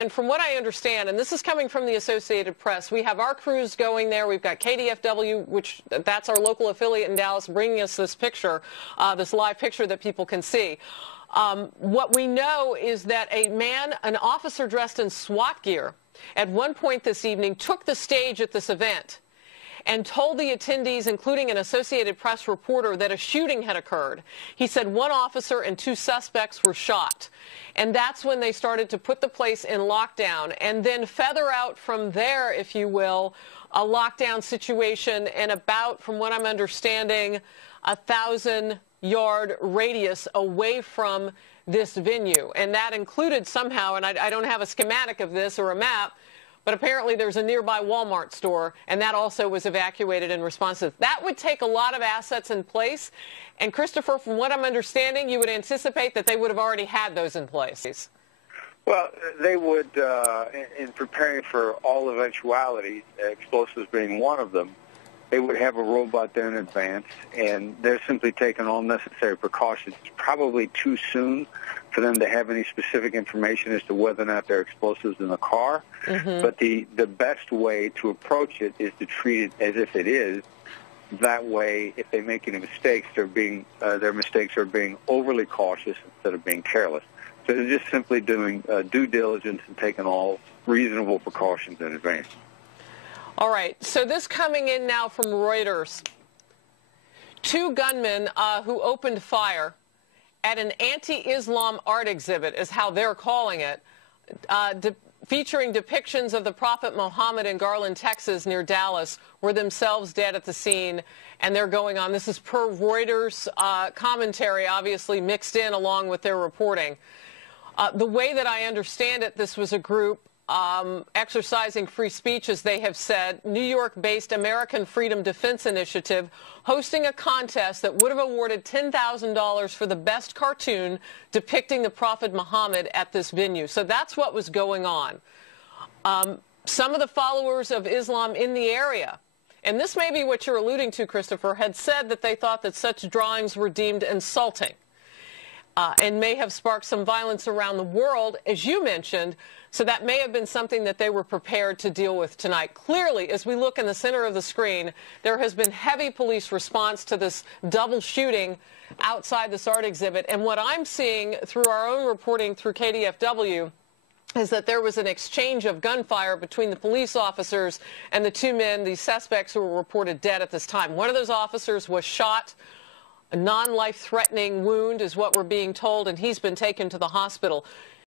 And from what I understand, and this is coming from the Associated Press, we have our crews going there. We've got KDFW, which that's our local affiliate in Dallas, bringing us this picture, this live picture that people can see. What we know is that an officer dressed in SWAT gear, at one point this evening took the stage at this event and told the attendees, including an Associated Press reporter, that a shooting had occurred. He said one officer and two suspects were shot. And that's when they started to put the place in lockdown and then feather out from there, if you will, a lockdown situation in about, from what I'm understanding, 1,000-yard radius away from this venue. And that included somehow, and I don't have a schematic of this or a map, but apparently there's a nearby Walmart store, and that also was evacuated in response to this. That would take a lot of assets in place. And, Christopher, from what I'm understanding, you would anticipate that they would have already had those in place. Well, they would, in preparing for all eventualities, explosives being one of them, they would have a robot there in advance, and they're simply taking all necessary precautions. It's probably too soon for them to have any specific information as to whether or not there are explosives in the car. Mm-hmm. But the best way to approach it is to treat it as if it is. That way, if they make any mistakes, their mistakes are being overly cautious instead of being careless. So they're just simply doing due diligence and taking all reasonable precautions in advance. All right, so this coming in now from Reuters. Two gunmen who opened fire at an anti-Islam art exhibit, is how they're calling it, featuring depictions of the Prophet Muhammad in Garland, Texas, near Dallas, were themselves dead at the scene, and they're going on. This is per Reuters commentary, obviously mixed in along with their reporting. The way that I understand it, this was a group exercising free speech, as they have said, New York-based American Freedom Defense Initiative, hosting a contest that would have awarded $10,000 for the best cartoon depicting the Prophet Muhammad at this venue. So that's what was going on. Some of the followers of Islam in the area, and this may be what you're alluding to, Christopher, had said that they thought that such drawings were deemed insulting. And may have sparked some violence around the world, as you mentioned, so that may have been something that they were prepared to deal with tonight. Clearly, as we look in the center of the screen, there has been heavy police response to this double shooting outside this art exhibit. And what I'm seeing through our own reporting through KDFW is that there was an exchange of gunfire between the police officers and the two men, the suspects who were reported dead at this time. One of those officers was shot. A non-life-threatening wound is what we're being told, and he's been taken to the hospital.